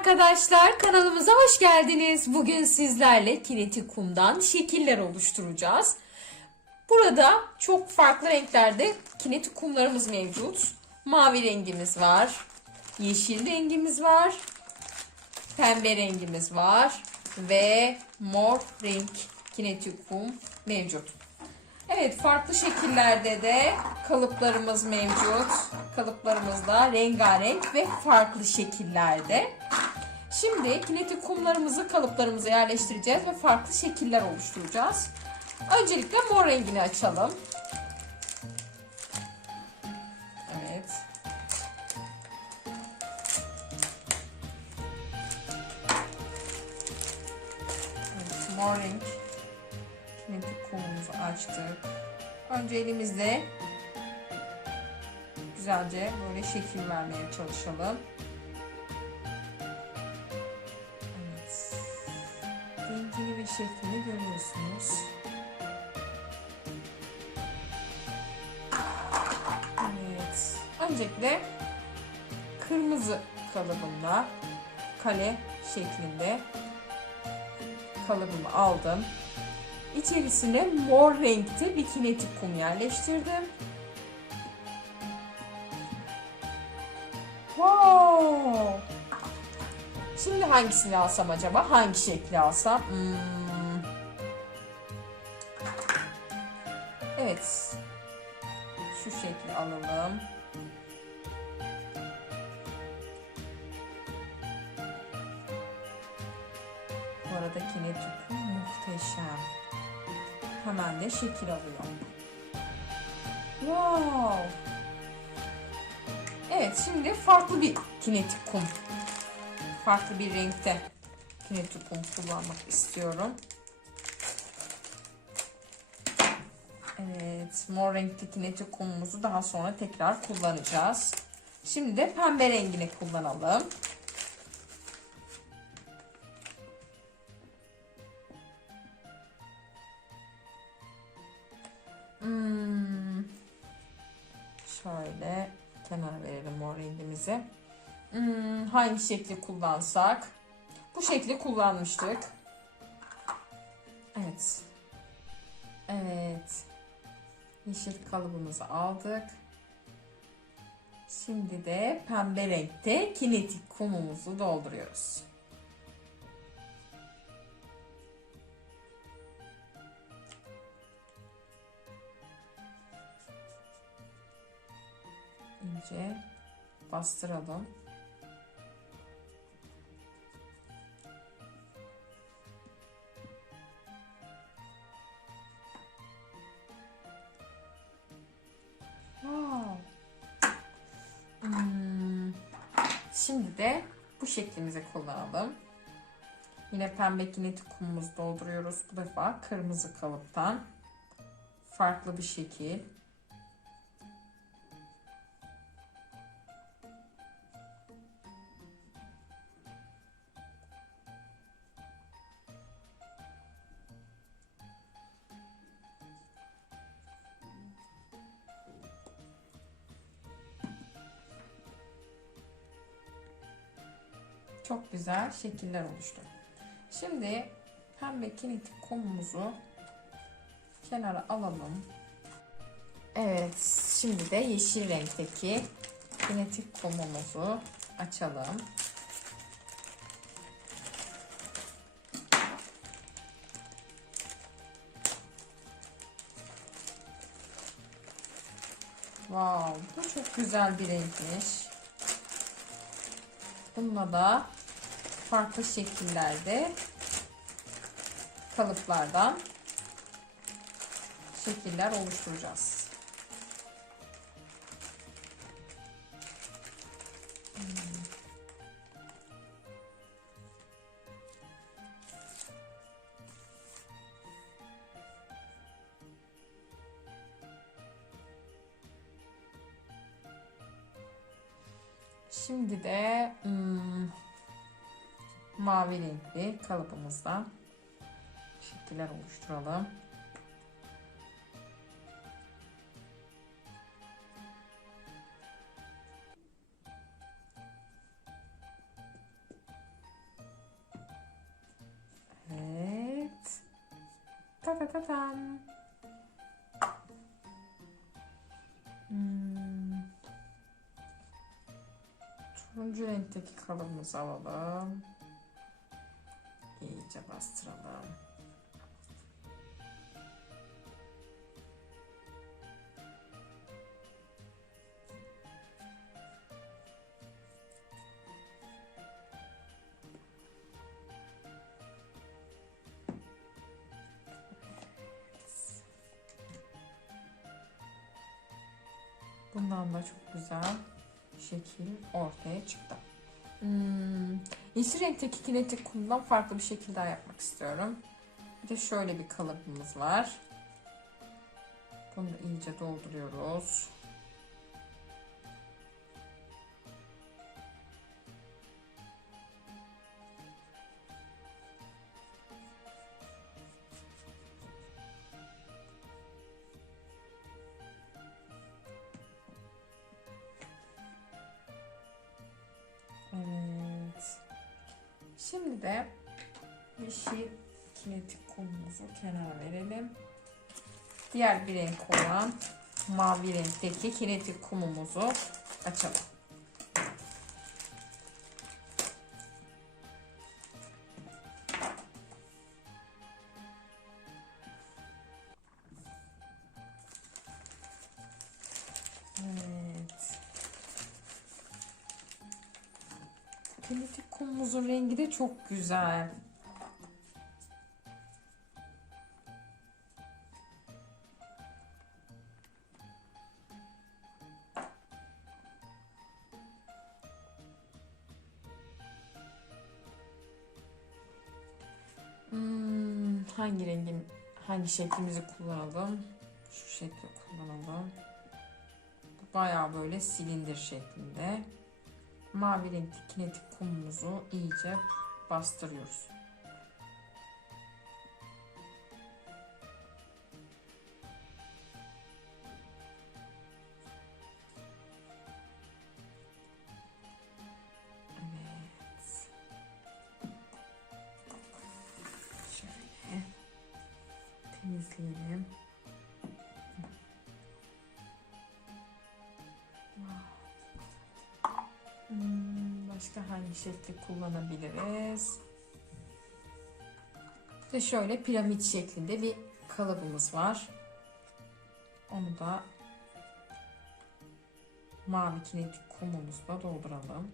arkadaşlar kanalımıza hoş geldiniz. Bugün sizlerle kinetik kumdan şekiller oluşturacağız. Burada çok farklı renklerde kinetik kumlarımız mevcut. Mavi rengimiz var, yeşil rengimiz var, pembe rengimiz var ve mor renk kinetik kum mevcut. Evet farklı şekillerde de kalıplarımız mevcut. Kalıplarımız da rengarenk ve farklı şekillerde. Şimdi kinetik kumlarımızı kalıplarımıza yerleştireceğiz ve farklı şekiller oluşturacağız. Öncelikle mor rengini açalım. Evet. Evet, mor renk kinetik kumumuzu açtık. Önce elimizle güzelce böyle şekil vermeye çalışalım. Şeklini görüyorsunuz. Evet. Öncelikle kırmızı kalıbımla kale şeklinde kalıbımı aldım. İçerisine mor renkte bir kinetik kum yerleştirdim. Wow! Şimdi hangisini alsam acaba? Hangi şekli alsam? Hmm. Evet. Şu şekli alalım. Bu arada kinetik kum muhteşem. Hemen de şekil alıyor. Wow! Evet şimdi farklı bir kinetik kum. Farklı bir renkte kinetik kum kullanmak istiyorum. Evet mor renkli kinetik kumumuzu daha sonra tekrar kullanacağız. Şimdi de pembe rengini kullanalım. Hmm. Şöyle kenara verelim mor rengimizi. Hmm, hangi şekli kullansak? Bu şekli kullanmıştık. Evet. Evet. Yeşil kalıbımızı aldık. Şimdi de pembe renkte kinetik kumumuzu dolduruyoruz. İyice bastıralım. Şeklimizi kullanalım. Yine pembe kinetik kumumuzu dolduruyoruz. Bu defa kırmızı kalıptan. Farklı bir şekil. Çok güzel şekiller oluştu. Şimdi pembe kinetik kumumuzu kenara alalım. Evet, şimdi de yeşil renkteki kinetik kumumuzu açalım. Wow, bu çok güzel bir renkmiş. Bununla da farklı şekillerde kalıplardan şekiller oluşturacağız. Hmm. mavi renkli kalıbımızdan şekiller oluşturalım. Evet. Ta ta ta tam. Hmm. Turuncu renkteki kalıbımızı alalım. İyice bastıralım. Bundan da çok güzel şekil ortaya çıktı. Hmm, yeşil renkteki kinetik kumdan farklı bir şekil daha yapmak istiyorum. Bir de şöyle bir kalıbımız var. Bunu da iyice dolduruyoruz. Şimdi de yeşil kinetik kumumuzu kenara verelim. Diğer bir renk olan mavi renkteki kinetik kumumuzu açalım. Kinetik kumumuzun rengi de çok güzel. Hmm, hangi rengin, hangi şeklimizi kullanalım? Şu şekli kullanalım. Bu bayağı böyle silindir şeklinde. Mavi renkli kinetik kumumuzu iyice bastırıyoruz. Evet. Şöyle temizleyelim. Hmm, başka hangi şekli kullanabiliriz? Ve şöyle piramit şeklinde bir kalıbımız var. Onu da mavi kinetik kumumuzla dolduralım.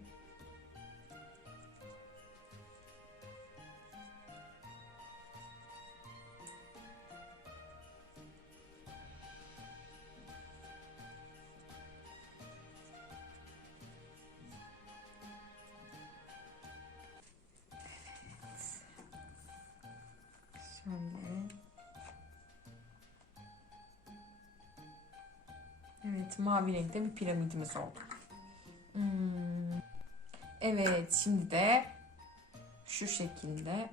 Evet, mavi renkte bir piramidimiz oldu. Hmm. Evet, şimdi de şu şekilde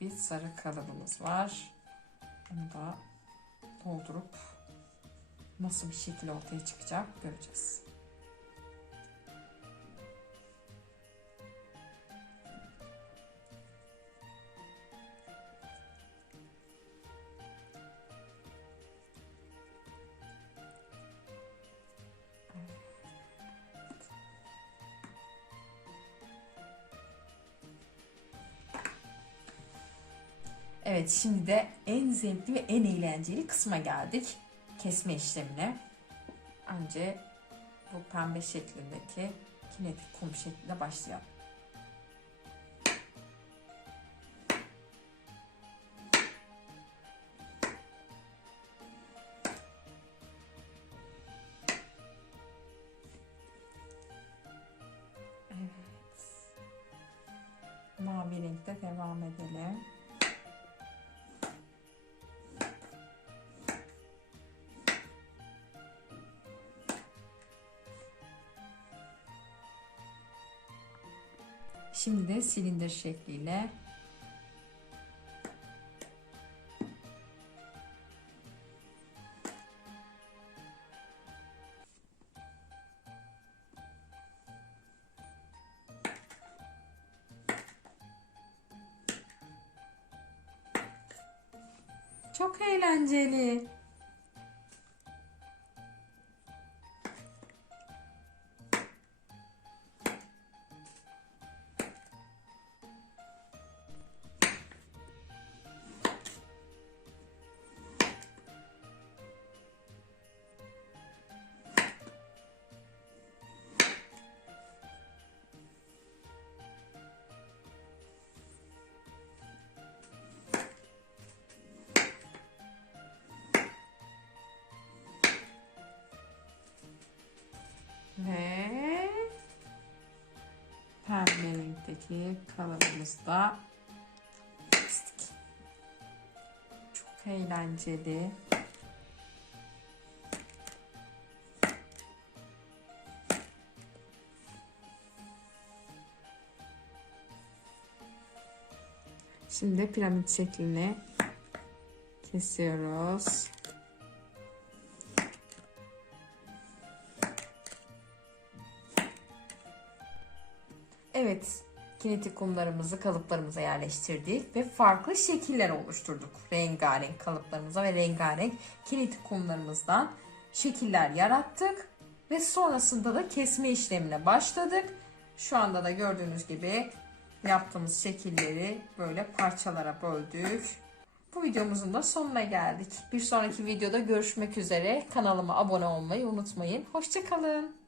bir sarı kalıbımız var. Bunu da doldurup nasıl bir şekil ortaya çıkacak göreceğiz. Evet şimdi de en zevkli ve en eğlenceli kısma geldik. Kesme işlemine. Önce bu pembe şeklindeki kinetik kum şeklinde başlayalım. Evet. Mavi renkte devam edelim. Şimdi de silindir şekliyle Çok eğlenceli. Renkteki kalıbımızı da kestik. Çok eğlenceli. Şimdi piramit şeklini kesiyoruz. Evet, kinetik kumlarımızı kalıplarımıza yerleştirdik ve farklı şekiller oluşturduk. Rengarenk kalıplarımıza ve rengarenk kinetik kumlarımızdan şekiller yarattık ve sonrasında da kesme işlemine başladık. Şu anda da gördüğünüz gibi yaptığımız şekilleri böyle parçalara böldük. Bu videomuzun da sonuna geldik. Bir sonraki videoda görüşmek üzere. Kanalıma abone olmayı unutmayın. Hoşçakalın.